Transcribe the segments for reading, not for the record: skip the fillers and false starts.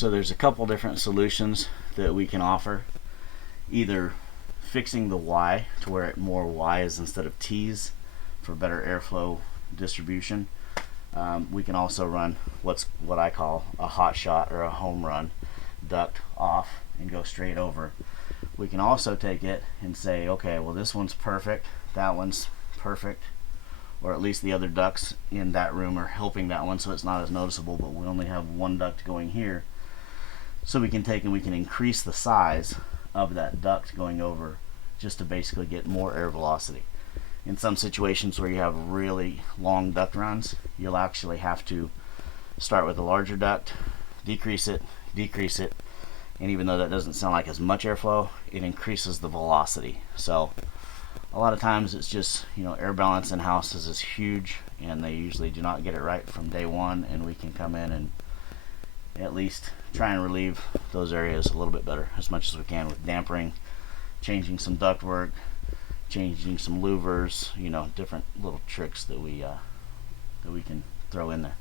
So there's a couple different solutions that we can offer. Either fixing the Y to where it more Y's instead of T's for better airflow distribution. We can also run what I call a hot shot or a home run duct off and go straight over. We can also take it and say, okay, well, this one's perfect, that one's perfect, or at least the other ducts in that room are helping that one, so it's not as noticeable, but we only have one duct going here. So we can take and we can increase the size of that duct going over just to basically get more air velocity. In some situations where you have really long duct runs, you'll actually have to start with a larger duct, decrease it, and even though that doesn't sound like as much airflow, it increases the velocity. So a lot of times it's just, air balance in houses is huge, and they usually do not get it right from day one, and we can come in and at least try and relieve those areas a little bit better as much as we can with dampering, changing some duct work, changing some louvers, different little tricks that we can throw in there.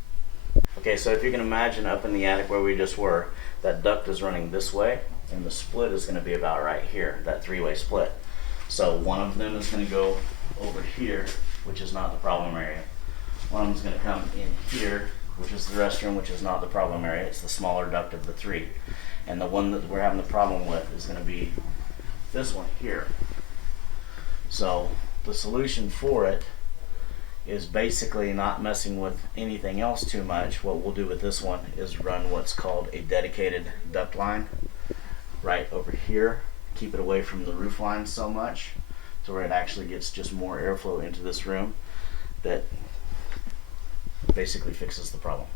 Okay, so if you can imagine up in the attic where we just were, that duct is running this way, and the split is going to be about right here, that three-way split. So one of them is going to go over here, which is not the problem area. One of them is going to come in here, which is the restroom, which is not the problem area. It's the smaller duct of the three. And the one that we're having the problem with is going to be this one here. So the solution for it is basically not messing with anything else too much. What we'll do with this one is run what's called a dedicated duct line right over here. Keep it away from the roof line so much to where it actually gets just more airflow into this room that basically fixes the problem.